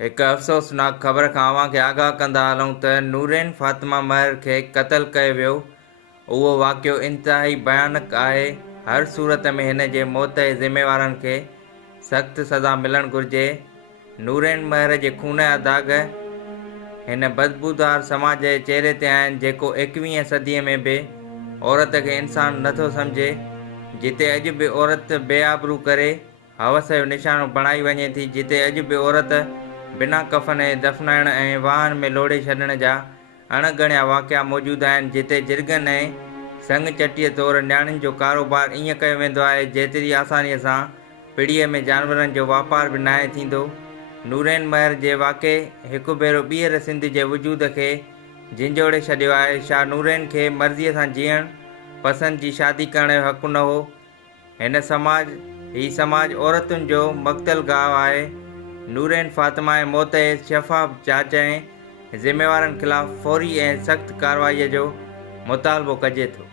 एक अफ़सोसनाक ख़बर खां अव्हांखे आगाह कंदा हलूं त नूरैन फ़ातिमा महर खे क़त्ल कयो वियो। उहो वाक़ियो इंतिहाई भयानक आहे। हर सूरत में हिन जे मौत जे ज़िम्मेवारनि खे सख़्त सज़ा मिलणु घुरिजे। नूरैन महर जे खून जा दाग़ हिन बदबूदार समाज जे चहिरे ते आहिनि जेको 21वीं सदीअ में बि औरत खे इंसान नथो सम्झे। जिते अॼु बि औरत बेआबरू करे हवस जो निशानो बणाई वञे थी, जिते अॼु बि औरत बिना कफ़न जे दफ़नाइण ऐं वाहन में लोड़े छॾण जा अणगणिया वाक़िया मौजूदु आहिनि, जिते जिरगनि ऐं संग चटीअ तौरु न्याणियुनि जो कारोबार ईअं कयो वेंदो आहे जेतिरी आसानीअ सां पिड़ीअ में जानवरनि जो वापार बि नाहे थींदो। नूरैन महर जे वाक़े हिकु भेरो ॿीहर सिंध जे वजूद खे झिंझोड़े छॾियो आहे। छा नूरैन खे मर्ज़ीअ सां जीअण पसंदि जी शादी करण जो हक़ु न हो? ही समाज औरतुनि जो मक़्तलगाह आहे। नूरैन फ़ातिमा जे मौत जे शफ़ाफ़ जांच ऐं ज़िम्मेवारनि ख़िलाफ़ फ़ौरी ऐं सख़्त कार्रवाईअ जो मुतालबो कजे थो।